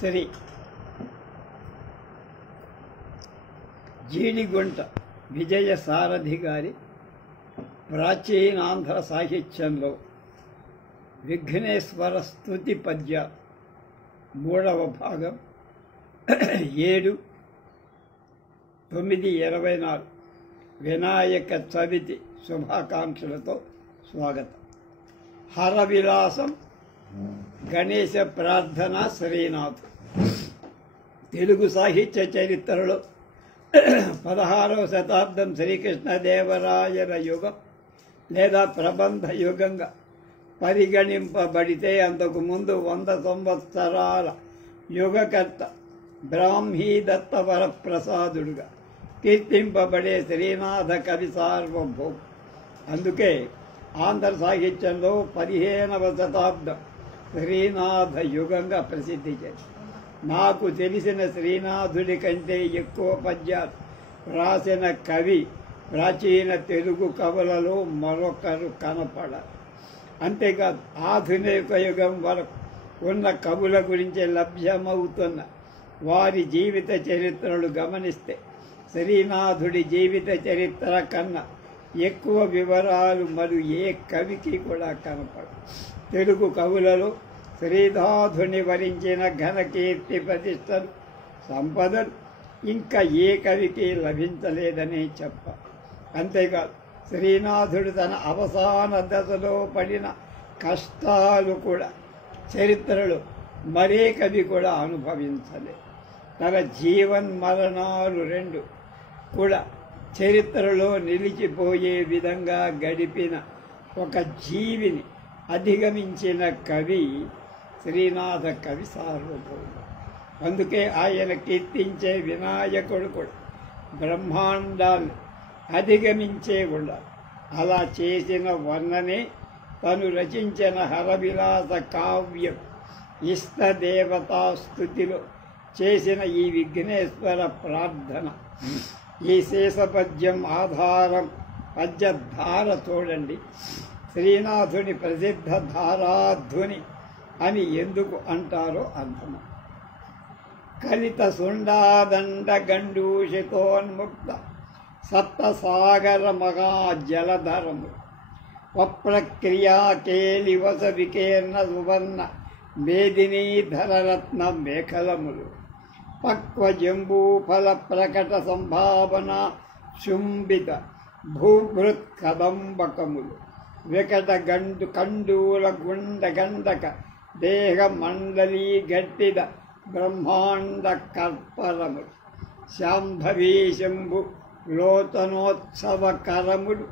శ్రీ జీడిగుంట విజయ సారథి గారి ప్రాచీనాంధ్ర సాహిత్యంలో విఘ్నేశ్వర స్తుతి పద్య 3వ భాగం 7/9/24 వినాయక చవితి శుభాకాంక్షలతో స్వాగతం. హరవిలాసం గణేశ ప్రార్థన శ్రీనాథ్. తెలుగు సాహిత్య చరిత్రలో 16వ శతాబ్దం శ్రీకృష్ణదేవరాయల యుగం లేదా ప్రబంధ యుగంగా పరిగణింపబడితే అంతకు ముందు 100 సంవత్సరాల యుగకర్త బ్రాహ్మీ దత్త వరప్రసాదుడుగా కీర్తింపబడే శ్రీనాథ కవి సార్వభౌమ. అందుకే ఆంధ్ర సాహిత్యంలో 15వ శతాబ్దం శ్రీనాథ యుగంగా ప్రసిద్ధి చెంది. నాకు తెలిసిన శ్రీనాథుడి కంటే ఎక్కువ పద్యాలు రాసిన కవి ప్రాచీన తెలుగు కవులలో మరొకరు కనపడారు. అంతేకాదు ఆధునిక యుగం వరకు ఉన్న కవుల గురించి లభ్యమవుతున్న వారి జీవిత చరిత్రలు గమనిస్తే శ్రీనాథుడి జీవిత చరిత్ర కన్నా ఎక్కువ వివరాలు మరి ఏ కవికి కూడా కనపడవు. తెలుగు కవులలో శ్రీనాథుని వరించిన ఘనకీర్తి ప్రతిష్టలు సంపదలు ఇంకా ఏ కవికి లభించలేదని చెప్పాలి. అంతేకాదు శ్రీనాథుడు తన అవసాన దశలో పడిన కష్టాలు కూడా చరిత్రలో మరే కవి కూడా అనుభవించలేదు. తన జీవన్మరణాలు 2 కూడా చరిత్రలో నిలిచిపోయే విధంగా గడిపిన ఒక జీవిని అధిగమించిన కవి శ్రీనాథ కవి సార్వభౌమ. అందుకే ఆయన కీర్తించే వినాయకుడు కూడా బ్రహ్మాండాన్ని అధిగమించే ఉండాలి. అలా చేసిన వర్ణనే తను రచించిన హరవిలాస కావ్యం ఇష్టదేవతా స్తుతిలో చేసిన ఈ విఘ్నేశ్వర ప్రార్థన. ఈ శేషపద్యం ఆధారం పద్యధార చూడండి. శ్రీనాథుని ప్రసిద్ధ ధారాధ్వని అని ఎందుకు అంటారో అర్థము. కలిత సుండాదండ గండూషితోన్ముక్త సప్తసాగర మహాజలధరము వప్రక్రియా కేలివస వికీర్ణ సువర్ణ మేదినీధరరత్న మేఖలములు పక్వజంబూఫల ప్రకట సంభావన శుంభిత భూభృత్ కదంబకములు వికట కండూల గుండగండక దేహ మండలీ గట్టిద బ్రహ్మాండ కర్పరములు శాంభవీ శంభు లోతనోత్సవ కరములు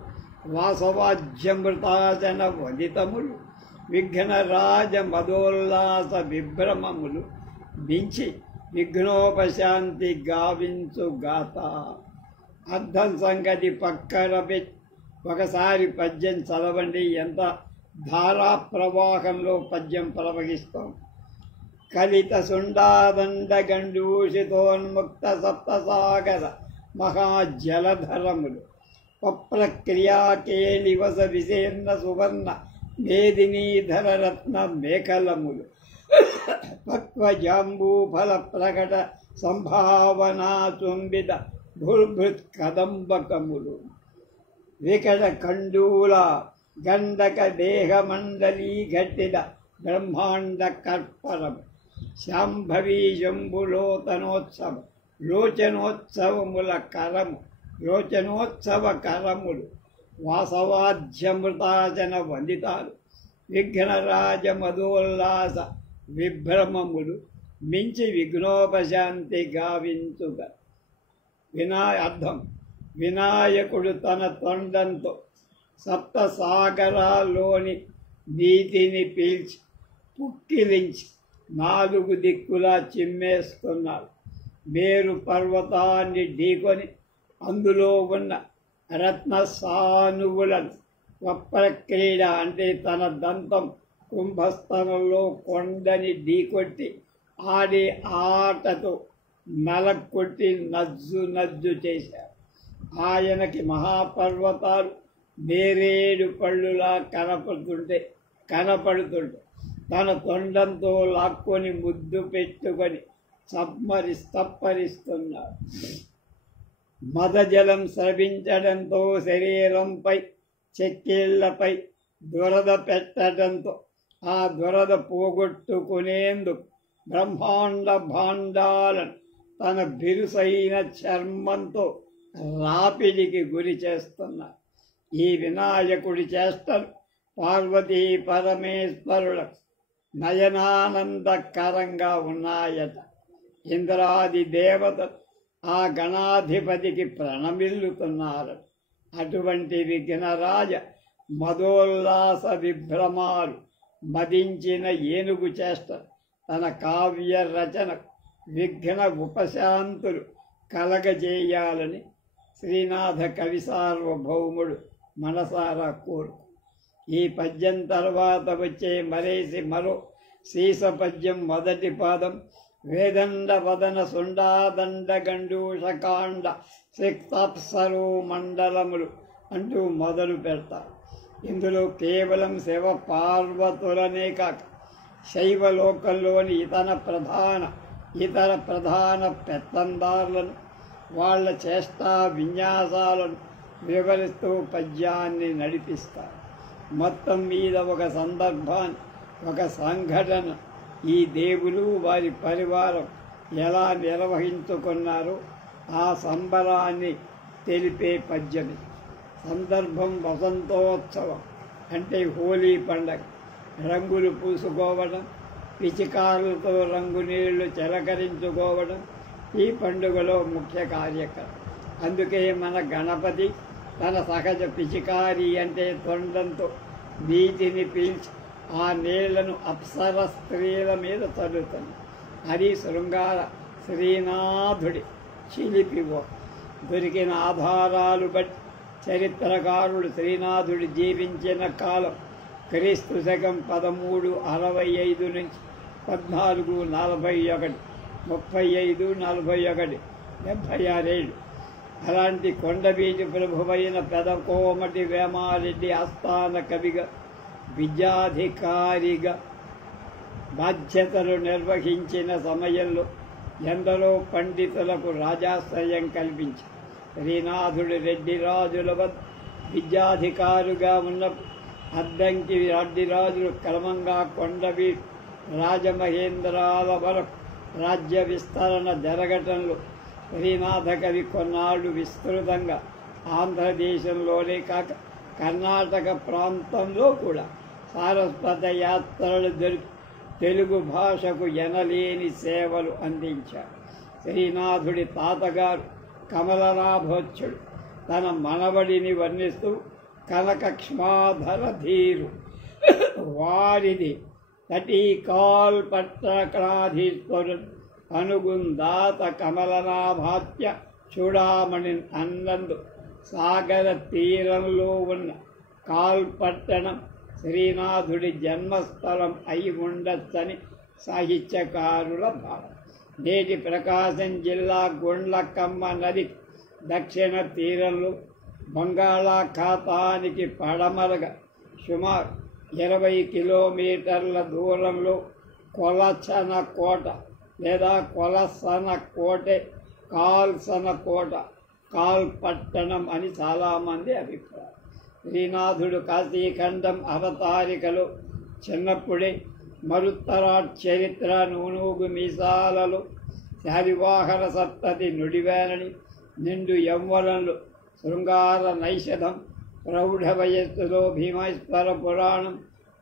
వాసవాజ్యమృతాజన వదితములు విఘ్నరాజ మదోల్లాస విభ్రమములు మించి విఘ్నోపశాంతి గావించు గాత. అర్థం సంగతి పక్కన ఒకసారి పద్యం చదవండి. ఎంత ధారా ప్రవాహంలో పద్యం ప్రవహిస్తాం. కలిత సుండాదండ గండూషితోన్ముక్త సప్తసాగర మహాజలధరములు పప్రక్రియాకేలివస విశీర్ణ సువర్ణ మేదినీధరరత్న మేఖలములు పక్వజాంబూఫల ప్రకట సంభావనా చుంబిత భూభృత్ కదంబకములు వికట కండూల గండక దేహమండలీ ఘట్టిద బ్రహ్మాండ కర్పరము శాంభవీ శంభులోతనోత్సవ లోచనోత్సవముల కరము లోచనోత్సవ కరములు వాసవాధ్యమృతాజన వందితాలు విఘ్నరాజ మధోల్లాస విభ్రమములు మించి విఘ్నోపశాంతి గావించుగా. అర్థం వినాయకుడు తన తొండంతో సప్తసాగరాల్లోని నీటిని పీల్చి పుక్కిలించి 4 దిక్కులా చిమ్మేస్తున్నాడు. మేరు పర్వతాన్ని ఢీకొని అందులో ఉన్న రత్న సానువులను వప్రక్రీడ అంటే తన దంతం కుంభస్థలంలో కొండని ఢీకొట్టి ఆడే ఆటతో నలకొట్టి నజ్జు చేశారు. ఆయనకి మహాపర్వతాలు నేరేడు పళ్ళులా కనపడుతుంటే తన తొండంతో లాక్కొని ముద్దు పెట్టుకొని తప్పరిస్తున్నాడు. మదజలం స్రవించడంతో శరీరంపై చెక్కిళ్లపై దురద పెట్టడంతో ఆ దురద పోగొట్టుకునేందుకు బ్రహ్మాండ భాండాలను తన బిరుసైన చర్మంతో రాపిడికి గురి చేస్తున్నారు. ఈ వినాయకుడి చేష్టలు పార్వతీ పరమేశ్వరులకు నయనానందకరంగా ఉన్నాయట. ఇంద్రాది దేవతలు ఆ గణాధిపతికి ప్రణమిల్లుతున్నారు. అటువంటి విఘ్నరాజ మదోల్లాస విభ్రమాలు మదించిన ఏనుగు చేష్ట తన కావ్య రచన విఘ్న ఉపశాంతులు కలగజేయాలని శ్రీనాథ కవి సార్వభౌముడు మనసారా కోరు. ఈ పద్యం తర్వాత వచ్చే మరో శీస పద్యం మొదటి పాదం వేదండ వదన సుండాదండ గండూషకాండ సిక్తాప్సరో మండలములు అంటూ మొదలు పెడతారు. ఇందులో కేవలం శివ పార్వతులనే కాక శైవలోకంలోని ఇతర ప్రధాన పెత్తందారులను వాళ్ళ చేష్టా విన్యాసాలను వివరిస్తూ పద్యాన్ని నడిపిస్తారు. మొత్తం మీద ఒక సందర్భాన్ని, ఒక సంఘటన, ఈ దేవులు వారి పరివారం ఎలా నిర్వహించుకున్నారో ఆ సంబరాన్ని తెలిపే పద్యమే. సందర్భం వసంతోత్సవం అంటే హోలీ పండగ. రంగులు పూసుకోవడం, పిచికారులతో రంగు నీళ్లు చిలకరించుకోవడం ఈ పండుగలో ముఖ్య కార్యక్రమం. అందుకే మన గణపతి తన సహజ పిచికారి అంటే తొండంతో నీటిని పీల్చి ఆ నీళ్లను అప్సర స్త్రీల మీద చల్లుతుంది. అది శృంగార శ్రీనాథుడి చిలిపివో. దొరికిన ఆధారాలు బట్టి చరిత్రకారుడు శ్రీనాథుడు జీవించిన కాలం క్రీస్తు శకం 1365 నుంచి 1441, 35, 41, 76 ఏళ్ళు. అలాంటి కొండబీటి ప్రభువైన పెదకోమటి వేమారెడ్డి ఆస్థాన కవిగా, విద్యాధికారిగా బాధ్యతలు నిర్వహించిన సమయంలో ఎందరో పండితులకు రాజాశ్రయం కల్పించి శ్రీనాథుడు రెడ్డి రాజుల వద్ద విద్యాధికారిగా ఉన్న అద్దంకి రెడ్డిరాజులు క్రమంగా కొండవీటి రాజమహేంద్రాల వరకు రాజ్య విస్తరణ జరగటంలో శ్రీనాథ కవి కొన్నాళ్ళు విస్తృతంగా ఆంధ్రదేశంలోనే కాక కర్ణాటక ప్రాంతంలో కూడా సారస్వత యాత్రలు జరిపి తెలుగు భాషకు ఎనలేని సేవలు అందించారు. శ్రీనాథుడి తాతగారు కమలనాభోచ్యుడు తన మనవడిని వర్ణిస్తూ కనకక్ష్మాధర ధీరు వారిది తటీకాల్ పట్టకరాధీశ్వరుడు అనుగుందాత కమలనాభాత్య చూడామణి అన్నందు సాగర తీరంలో ఉన్న కాల్పట్టణం శ్రీనాథుడి జన్మస్థలం అయి ఉండొచ్చని సాహిత్యకారుల భావం. నేటి ప్రకాశం జిల్లా గుండ్లకమ్మ నది దక్షిణ తీరంలో బంగాళాఖాతానికి పడమరగా సుమారు 20 కిలోమీటర్ల దూరంలో కొలచన కోట లేదా కొలసన కోటే, కాల్సన కోట, కాల్పట్టణం అని చాలామంది అభిప్రాయం. శ్రీనాథుడు కాశీఖండం అవతారికలో చిన్నప్పుడే మరుత్తరాట్ చరిత్ర నూనూగు మీసాలలో శాలివాహన సప్తతి నుడివేనని, నిండు యవ్వనంలో శృంగార నైషధం, ప్రౌఢ వయస్సులో భీమేశ్వర పురాణం,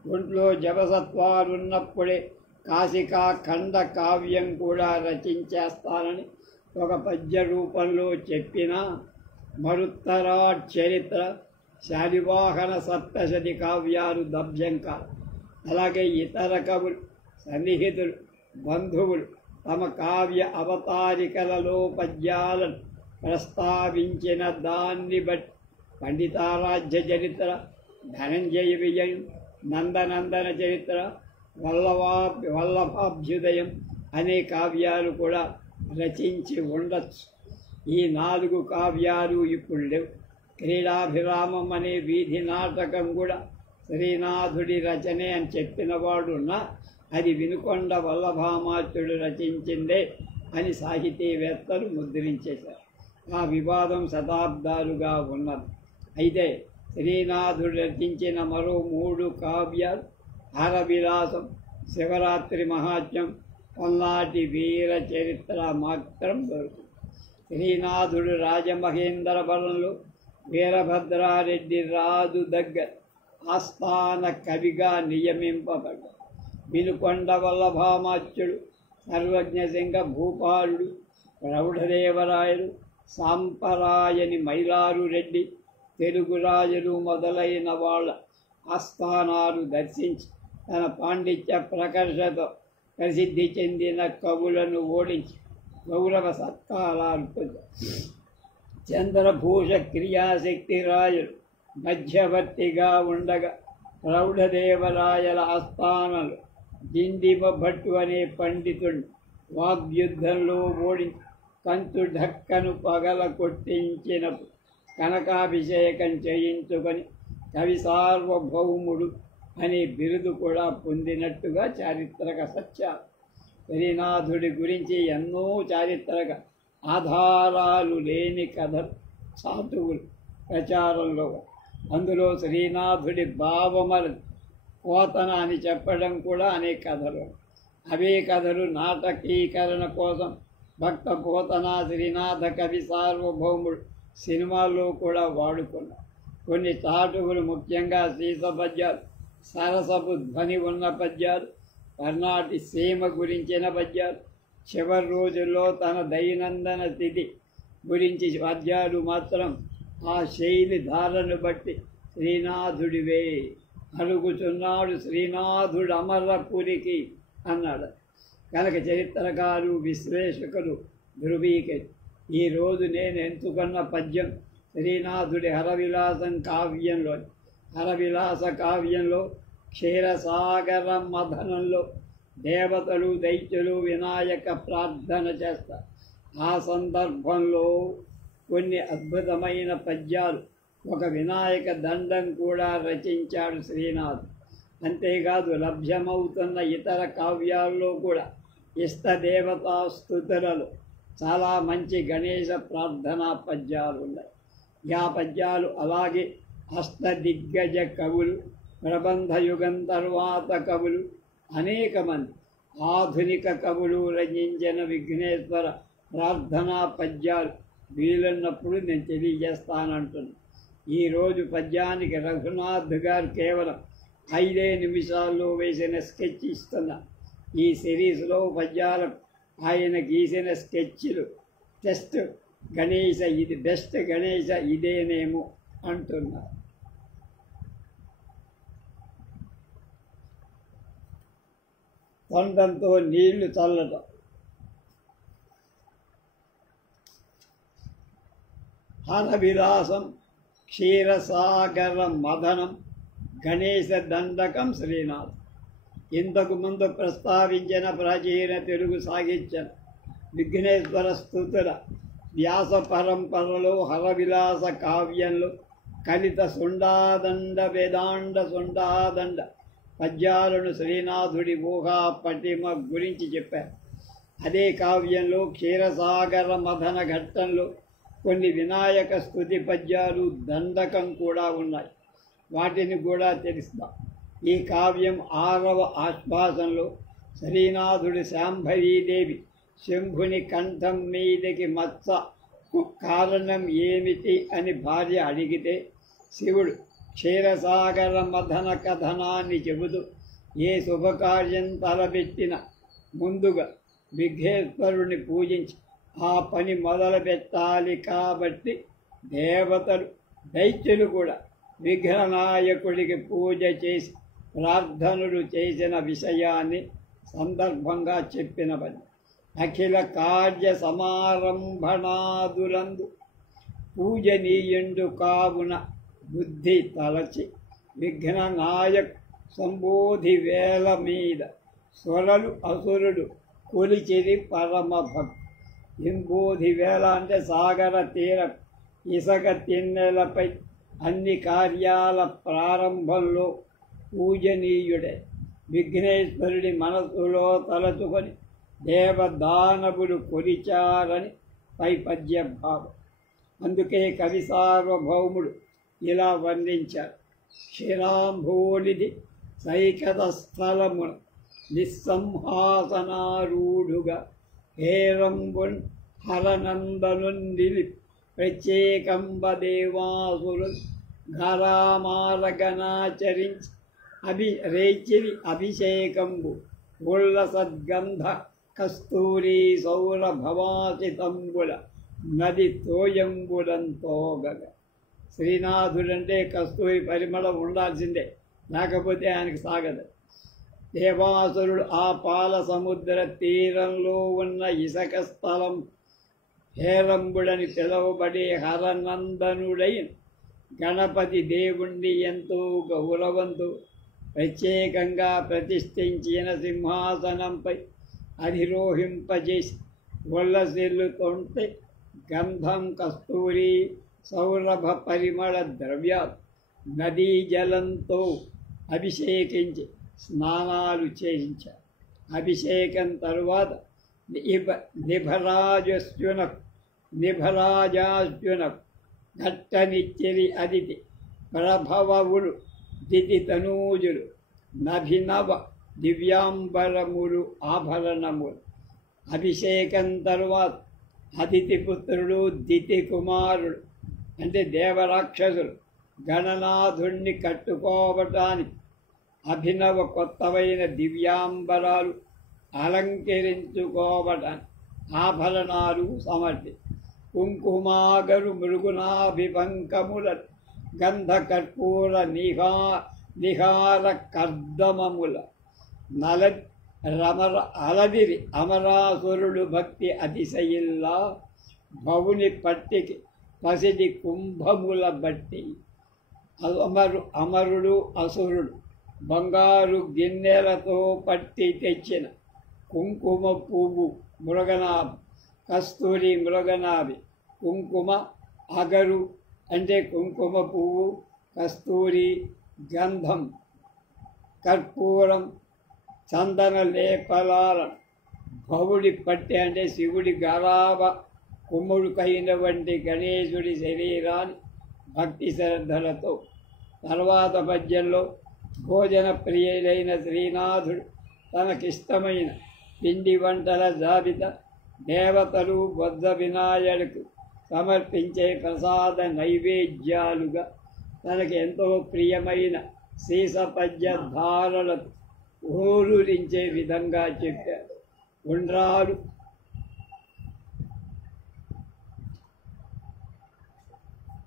ఒంట్లో జపసత్వాలున్నప్పుడే కాశికా ఖండ కావ్యం కూడా రచించేస్తానని ఒక పద్య రూపంలో చెప్పిన మరుత్తరాట్ చరిత్ర, శాలివాహన సప్తశతి కావ్యాలు దబ్జం కాదు. అలాగే ఇతర కవులు, సన్నిహితులు, బంధువులు తమ కావ్య అవతారికలలో పద్యాలను ప్రస్తావించిన దాన్ని బట్టి పండితారాధ్య చరిత్ర, ధనంజయ విజయం, నందనందన చరిత్ర, వల్లభాభ్యుదయం అనే కావ్యాలు కూడా రచించి ఉండొచ్చు. ఈ 4 కావ్యాలు ఇప్పుడు లేవు. క్రీడాభిరామం అనే వీధి నాటకం కూడా శ్రీనాథుడి రచనే అని చెప్పినవాడున్నా అది వినుకొండ వల్లభామాత్యుడు రచించిందే అని సాహితీవేత్తలు ముద్రించేశారు. ఆ వివాదం శతాబ్దాలుగా ఉన్నది. అయితే శ్రీనాథుడు రచించిన మరో 3 కావ్యాలు హరవిలాసం, శివరాత్రి మహాత్మ్యం, పల్నాటి వీర చరిత్ర మాత్రం దొరుకుతుంది. శ్రీనాథుడు రాజమహేంద్రవరంలో వీరభద్రారెడ్డి రాజు దగ్గర ఆస్థాన కవిగా నియమింపబడ్డాడు. వినుకొండ వల్లభామాత్యుడు, సర్వజ్ఞసింగ భూపాలుడు, ప్రౌఢదేవరాయలు, సాంపరాయని మైలారు రెడ్డి, తెలుగు రాజులు మొదలైన వాళ్ళ ఆస్థానాలు దర్శించి తన పాండిత్య ప్రకర్షతో ప్రసిద్ధి చెందిన కవులను ఓడించి గౌరవ సత్కారాలు పొందారు. చంద్రభూష క్రియాశక్తి రాయలు మధ్యవర్తిగా ఉండగా ప్రౌఢదేవరాయల ఆస్థానంలో దిండిమ భట్టు అనే పండితుడిని వాగ్యుద్ధంలో ఓడించి కంచు ఢక్కను పగల కొట్టించినప్పుడు కనకాభిషేకం చేయించుకొని కవి సార్వభౌముడు అనే బిరుదు కూడా పొందినట్టుగా చారిత్రక సత్యాలు. శ్రీనాథుడి గురించి ఎన్నో చారిత్రక ఆధారాలు లేని కథలు, చాటువులు ప్రచారంలో. అందులో శ్రీనాథుడి భావమరది పోతన అని చెప్పడం కూడా అనేక కథలు. అవే కథలు నాటకీకరణ కోసం భక్త పోతన శ్రీనాథ కవి సార్వభౌముడు సినిమాల్లో కూడా వాడుకున్నారు. కొన్ని చాటువులు, ముఖ్యంగా సీస పద్యాలు, సరసపు ధ్వని ఉన్న పద్యాలు, కర్ణాటి సీమ గురించిన పద్యాలు, చివరి రోజుల్లో తన దైనందిన స్థితి గురించి పద్యాలు మాత్రం ఆ శైలి ధారను బట్టి శ్రీనాథుడివే. అలుగుచున్నాడు శ్రీనాథుడు అమరపురికి అన్నాడు. కనుక చరిత్రకారు, విశ్లేషకులు ధృవీకరి. ఈరోజు నేను ఎంచుకున్న పద్యం శ్రీనాథుడి హరవిలాసం కావ్యంలో. హరవిలాస కావ్యంలో క్షీరసాగర మథనంలో దేవతలు, దైత్యులు వినాయక ప్రార్థన చేస్తారు. ఆ సందర్భంలో కొన్ని అద్భుతమైన పద్యాలు, ఒక వినాయక దండం కూడా రచించాడు శ్రీనాథ్. అంతేకాదు లభ్యమవుతున్న ఇతర కావ్యాల్లో కూడా ఇష్టదేవతా స్తుతులలో చాలా మంచి గణేశ ప్రార్థనా పద్యాలు ఉన్నాయి. ఆ పద్యాలు అలాగే అష్టదిగ్గజ కవులు, ప్రబంధ యుగం తర్వాత కవులు, అనేక మంది ఆధునిక కవులు రచించిన విఘ్నేశ్వర ప్రార్థనా పద్యాలు వీలున్నప్పుడు నేను తెలియజేస్తానంటున్నాను. ఈరోజు పద్యానికి రఘునాథ్ గారు కేవలం 5 నిమిషాల్లో వేసిన స్కెచ్ ఇస్తున్నా. ఈ సిరీస్లో పద్యాలకు ఆయన గీసిన స్కెచ్లు టెస్ట్ గణేశ, ఇది బెస్ట్ గణేశ ఇదేనేమో అంటున్నారు. తొండంతో నీళ్లు చల్లటం. హరవిలాసం, క్షీరసాగర మదనం, గణేశ దండకం శ్రీనాథ్. ఇంతకు ముందు ప్రస్తావించిన ప్రాచీన తెలుగు సాహిత్యం విఘ్నేశ్వర స్తుతుల వ్యాస పరంపరలో హరవిలాస కావ్యంలో కలిత సుండాదండ, వేదాండ సుండాదండ పద్యాలను శ్రీనాథుడి ఊహా పటిమ గురించి చెప్పారు. అదే కావ్యంలో క్షీరసాగర మథన ఘట్టంలో కొన్ని వినాయక స్తుతి పద్యాలు, దండకం కూడా ఉన్నాయి. వాటిని కూడా తెలుస్తాం. ఈ కావ్యం 6వ ఆశ్వాసంలో శ్రీనాథుడి శాంభవీదేవి శంభుని కంఠం మీదకి మచ్చ కారణం ఏమిటి అని భార్య అడిగితే శివుడు క్షీరసాగర మథన కథనాన్ని చెబుతూ ఏ శుభకార్యం తలబెట్టిన ముందుగా విఘ్నేశ్వరుని పూజించి ఆ పని మొదలుపెట్టాలి. కాబట్టి దేవతలు, దైత్యులు కూడా విఘ్ననాయకుడికి పూజ చేసి ప్రార్థనలు చేసిన విషయాన్ని సందర్భంగా చెప్పినవని. అఖిల కార్య సమారంభణాదులందు పూజనీయుండు కావున బుద్ధి తలచి విఘ్ననాయక్ సంబోధి వేల మీద స్వరలు అసురుడు కొలిచిరి పరమ భక్తి. ఇంబోధి వేల అంటే సాగర తీరం, ఇసక తిన్నెలపై అన్ని కార్యాల ప్రారంభంలో పూజనీయుడే. విఘ్నేశ్వరుడి మనసులో తలచుకొని దేవదానవులు కొలిచారని పై పద్య భావం. అందుకే కవి సార్వభౌముడు ఇలా వర్ణించారు. శిరాంభోనిధి సైకత స్థలమున నిస్సంహాసనారూఢుగా హేరంబున్ హరనందను నిలి ప్రత్యేకంబ దేవాసురు ఘరామారగణాచరించి రేచిరి అభిషేకంబు ఉల్ల సద్గంధ కస్తూరి సౌరభవాసితంబుల నది తోయంబులంతోగగ. శ్రీనాథుడంటే కస్తూరి పరిమళం ఉండాల్సిందే, లేకపోతే ఆయనకు సాగదు. దేవాసురుడు ఆ పాల సముద్ర తీరంలో ఉన్న ఇసక స్థలం హేరంబుడని పిలువబడే హరనందనుడైన గణపతి దేవుణ్ణి ఎంతో గౌరవంతో ప్రత్యేకంగా ప్రతిష్ఠించిన సింహాసనంపై అధిరోహింపజేసి ఒళ్ళసిల్లుతుంటే గంధం కస్తూరి సౌరభ పరిమళ ద్రవ్యాలు నదీ జలంతో అభిషేకించి స్నానాలు చేయించారు. అభిషేకం తరువాత నిభరాజాస్యునకు ఘట్టనిచ్చిరి అదితి ప్రభవవులు దితి తనూజులు నభినవ దివ్యాంబరములు ఆభరణములు. అభిషేకం తరువాత అదితి పుత్రుడు దితి కుమారుడు అంటే దేవరాక్షసులు గణనాథుణ్ణి కట్టుకోవటానికి అభినవ కొత్తవైన దివ్యాంబరాలు అలంకరించుకోవటానికి ఆభరణాలు సమర్పి కుంకుమాగరు మృగునాభిపంకముల గంధ కర్పూర నిహార కర్దమముల అలదిరి అమరాసురుడు భక్తి అతిశయిల్లా భవుని పట్టికి పసిడి కుంభముల బట్టి అమరుడు అసురుడు బంగారు గిన్నెలతో పట్టి తెచ్చిన కుంకుమ పువ్వు మృగనాభి, కస్తూరి మృగనాభి, కుంకుమ అగరు అంటే కుంకుమ పువ్వు, కస్తూరి గంధం, కర్పూరం, చందన లేపలాలను భవుడి పట్టి అంటే శివుడి గరావ కుమ్ముడికైనటువంటి గణేశుడి శరీరాన్ని భక్తి శ్రద్ధలతో. తర్వాత పద్యంలో భోజన ప్రియులైన శ్రీనాథుడు తనకిష్టమైన పిండి వంటల జాబితా దేవతలు బొజ్జ వినాయకుడికి సమర్పించే ప్రసాద నైవేద్యాలుగా తనకి ఎంతో ప్రియమైన సీసపద్య ధారలకు ఊరూరించే విధంగా చెప్పారు. ఉండ్రాలు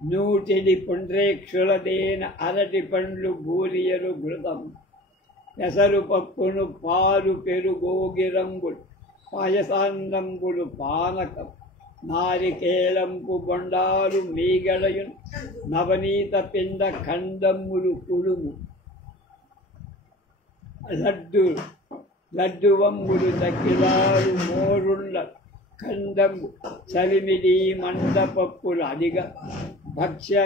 నూటిడి పుండ్రేక్షులదేన అరటి పండ్లు బూరియలు ఘృతం పెసరు పప్పును పాలు పెరుగోగిరంబులు పాయసాన్నంబులు పానకం నారికేళంపు బొండాలు మీగడయున్ నవనీత పిండ ఖండములు కుడుము లడ్డువంబులు దక్కిలాలు మోరుళ్ళ ఖండంబు చలిమిడి మండపప్పులు అదిగా భక్ష్య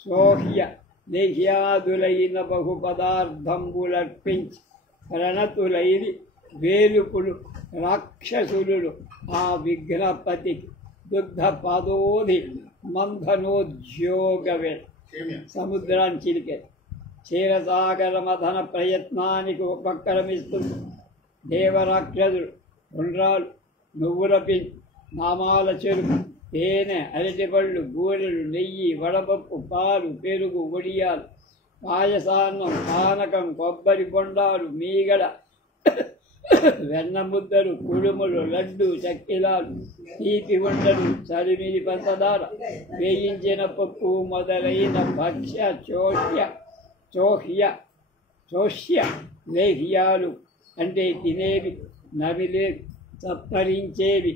సోహ్య లేహ్యాదులైన బహు పదార్థంబులర్పించి ప్రణతులైరి వేలుపులు రాక్షసులు ఆ విఘ్నపతికి దుగ్ధ పదోధి మంథనోద్యోగవే సముద్రాన్ని చిలికే క్షీరసాగర మథన ప్రయత్నానికి ఉపక్రమిస్తుంది. దేవరాక్షసుడు ఉండ్రాలు, నువ్వుల పిండి, నామాల చెరుకు, తేనె, అరటిపళ్ళు, బూరెలు, నెయ్యి, వడపప్పు, పాలు, పెరుగు, ఒడియాలు, పాయసాన్నం, పానకం, కొబ్బరి బొండాలు, మీగడ, వెన్న ముద్దలు, కుడుములు, లడ్డు, చక్కిలాలు, తీపి ఉండలు, చలిమిడి పంచదార, వేయించిన పప్పు మొదలైన భక్ష్య చోహ్య లేహ్యాలు అంటే తినేవి, నవిలే సత్కరించేవి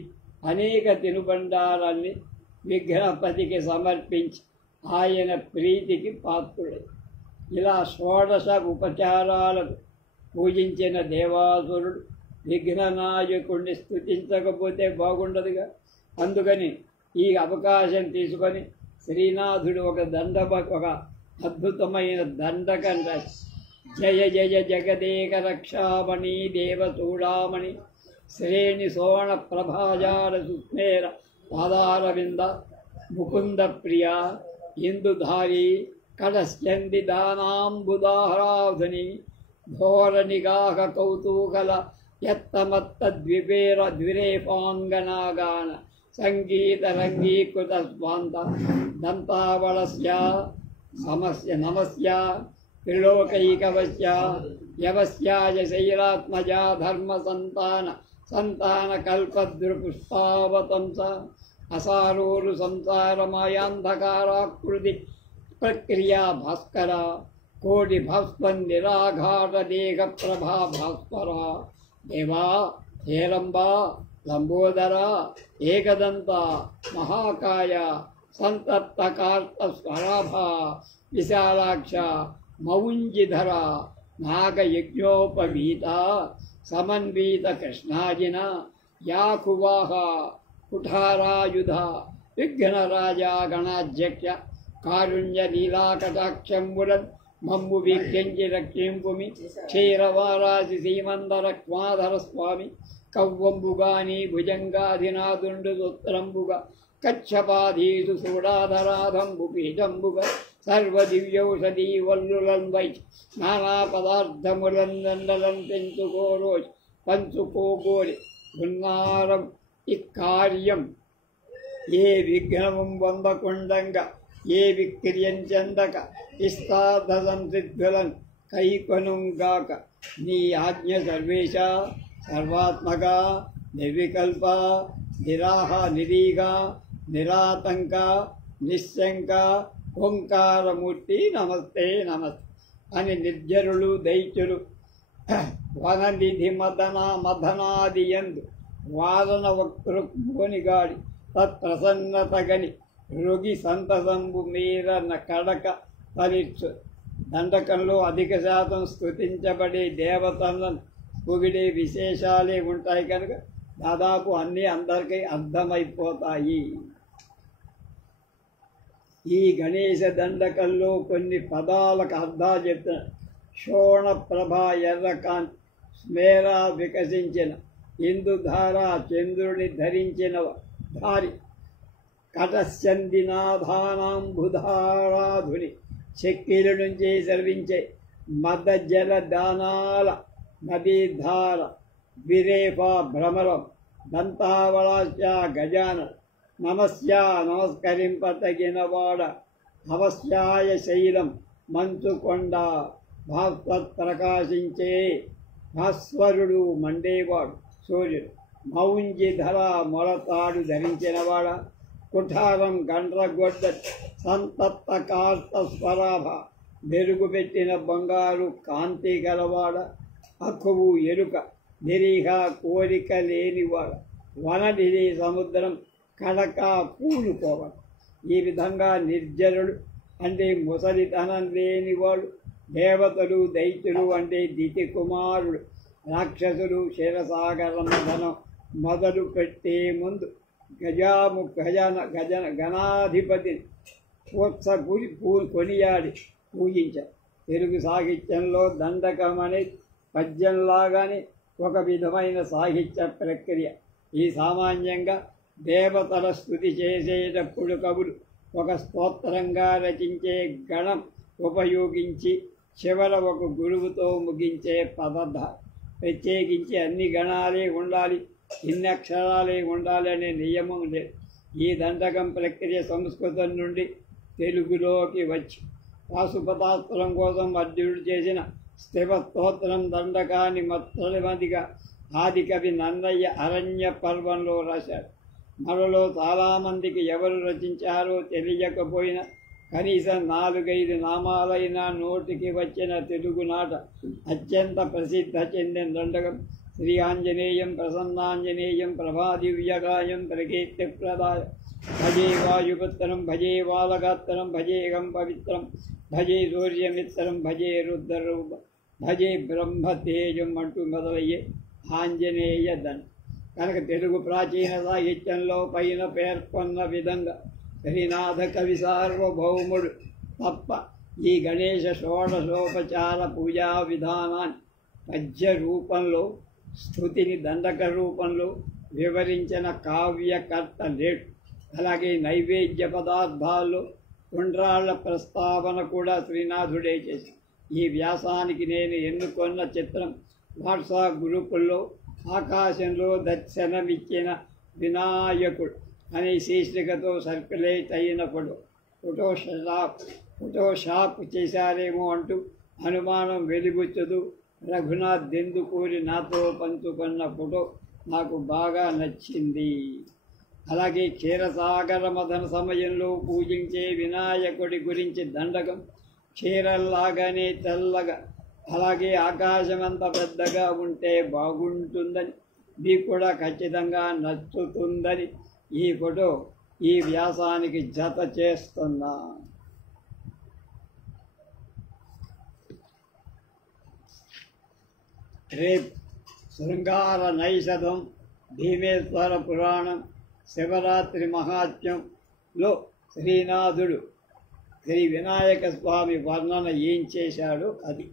అనేక తినుబండారాన్ని విఘ్నపతికి సమర్పించి ఆయన ప్రీతికి పాత్రుడై ఇలా షోడశ ఉపచారాలకు పూజించిన దేవాసురుడు విఘ్ననాయకుడిని స్తుతించకపోతే బాగుండదుగా. అందుకని ఈ అవకాశం తీసుకొని శ్రీనాథుడు ఒక అద్భుతమైన దండకం రాసి జయ జయ జగదేక రక్షామణి దేవచూడామణి శ్రేణి సోణ ప్రభాజార సుస్మేర పాదారవింద ముకుంద ప్రియ ఇందుధారి కడస్యంది దానాంబుదాహరాధని ఘోరనిగాహ కౌతూకల యత్తమత్త ద్విరేపాంగనాగాన సంగీతరంగీకృత స్వాంత దంతావళస్య సమస్య నమస్య త్రిలోకైకవస్య యవస్యాయ శైలాత్మజా ధర్మ సంతాన కల్పద్రుపుష్పావతంస అసారోరు సంసారమాయాంధకారాకృతి ప్రక్రియా భాస్కర కోటి భాస్వం నిరాఘాట దేహ ప్రభా భాస్వర దేవా హేరంబ లంబోదర ఏకదంత మహాకాయ సంతప్తకార్త స్వరాభ విశాలాక్ష మౌంజిధర నాగయజ్ఞోపవీత సమన్వీత కృష్ణాజిన యాకువాహ కుఠారాయుధ విఘ్నరాజా గణాధ్యక్ష కారుణ్య లీలాకటాక్షంబులన్ మమ్ము వీక్షించి రక్షింపుమి క్షీరవారాసి సీమందరక్మాధర స్వామి కవ్వంబుగాని భుజంగాధినాథుండు సూత్రంబుగా కచ్చపాధీసు సూడాధరాధంబు పీఠంబుగా సర్వదివ్యౌషధీ వల్లులన్ వై నానా పదార్థములన్ దండలన్ పెంచుకోరోజ్ పంచుకోగోరి ఉన్నారం ఇక్కార్యం ఏ విఘ్నము వందకుండంగా ఏ విక్రియం చెందక ఇస్తార్థ సంసిద్ధులన్ కైకొనుగాక నీ ఆజ్ఞ సర్వేశ సర్వాత్మక నిర్వికల్ప నిరీహ నిరాతంక నిశ్శంక ఓంకారమూర్తి నమస్తే నమస్తే అని నిర్జరులు దైత్యులు వననిధి మదనాది యందు వాదన వక్తృనిగాడి తత్ప్రసన్నతగని రోగి సంతసంబు మీరన్న కడక ఫలిచ్చు దండకంలో అధిక శాతం స్తుతించబడే దేవతలను పొగిడే విశేషాలే ఉంటాయి కనుక దాదాపు అన్నీ అందరికీ అర్థమైపోతాయి. ఈ గణేశ దండకంలో కొన్ని పదాలకు అర్థాలు చెప్తున్న శోణ ప్రభ ఎర్రకాంతి స్మేర వికసించిన ఇందుధార చంద్రుని ధరించిన ధారి కటస్యందినాధానాంబుధారాధుని చెక్కిల నుంచి స్రవించే మద జల దానాల నదీధార విరేప భ్రమరం దంతావళాశ్య గజాన నమస్యా నమస్కరింపతగినవాడ అవస్యాయ శైలం మంచుకొండ భాస్వత్ ప్రకాశించే భాస్వరుడు మండేవాడు సూర్యుడు మౌంజిధర మొలతాడు ధరించినవాడ కుఠారం గండ్రగొడ్డ సంతప్త కార్త స్వరాభ మెరుగుపెట్టిన బంగారు కాంతి గలవాడ అక్కువు ఎరుక నిరీహ కోరిక లేనివాడు వననిధి సముద్రం కడక పూనుకోవడం. ఈ విధంగా నిర్జరుడు అంటే ముసలితనం లేనివాడు, దేవతలు దైత్యులు అంటే దితి కుమారుడు, రాక్షసులు క్షీరసాగర మదనం మొదలు పెట్టే ముందు గణాధిపతిని కొనియాడి పూజించారు. తెలుగు సాహిత్యంలో దండకం అనేది పద్యంలాగానే ఒక విధమైన సాహిత్య ప్రక్రియ. ఈ సామాన్యంగా దేవతల స్తుతి చేసేటప్పుడు కవులు ఒక స్తోత్రంగా రచించే గణం ఉపయోగించి చివర ఒక గురువుతో ముగించే పదార్థ. ప్రత్యేకించి అన్ని గణాలే ఉండాలి, ఇన్ని అక్షరాలే ఉండాలి అనే నియమం లేదు. ఈ దండకం ప్రక్రియ సంస్కృతం నుండి తెలుగులోకి వచ్చి పాశుపతాస్త్రం కోసం అర్జునుడు చేసిన స్థివ స్తోత్రం దండకాన్ని మొట్టమొదటిగా ఆదికవి నన్నయ్య అరణ్య పర్వంలో రాశాడు. మనలో చాలామందికి ఎవరు రచించారో తెలియకపోయినా కనీసం 4-5 నామాలైన నోటికి వచ్చిన తెలుగునాట అత్యంత ప్రసిద్ధ చెందిన దండకం శ్రీ ఆంజనేయం ప్రసన్నాంజనేయం ప్రభాదివ్యగాయం ప్రకీర్తిప్రదాయ భజే వాయుపుత్రం భజే బాలగాత్రం భజేహం పవిత్రం భజే సూర్యమిత్రం భజే రుద్రరూప భజే బ్రహ్మతేజం అంటూ మొదలయ్యే ఆంజనేయ దండ. కనుక తెలుగు ప్రాచీన సాహిత్యంలో పైన పేర్కొన్న విధంగా శ్రీనాథ కవి సార్వభౌముడు తప్ప ఈ గణేశ షోడశోపచార పూజా విధానాన్ని పద్య రూపంలో, స్తుతిని దండక రూపంలో వివరించిన కావ్యకర్త లేడు. అలాగే నైవేద్య పదార్థాల్లో ఉండ్రాళ్ల ప్రస్తావన కూడా శ్రీనాథుడే చేసి ఈ వ్యాసానికి నేను ఎన్నుకున్న చిత్రం వాట్సాప్ గ్రూపుల్లో ఆకాశంలో దర్శనమిచ్చిన వినాయకుడు అనే శీర్షికతో సర్క్యులేట్ అయినప్పుడు ఫోటోషాప్ చేశారేమో అంటూ అనుమానం వెలిబుచ్చదు రఘునాథ్ దెందుకూరి నాతో పంచుకున్న ఫోటో నాకు బాగా నచ్చింది. అలాగే క్షీరసాగర మథన సమయంలో పూజించే వినాయకుడి గురించి దండకం క్షీరల్లాగానే తెల్లగా, అలాగే ఆకాశమంత పెద్దగా ఉంటే బాగుంటుందని, మీకు కూడా ఖచ్చితంగా నచ్చుతుందని ఈ ఫోటో ఈ వ్యాసానికి జత చేస్తున్నా. రేపు శృంగార నైషధం, భీమేశ్వర పురాణం, శివరాత్రి మహాత్మ్యంలో శ్రీనాథుడు శ్రీ వినాయక స్వామి వర్ణన ఏం చేశాడో అది.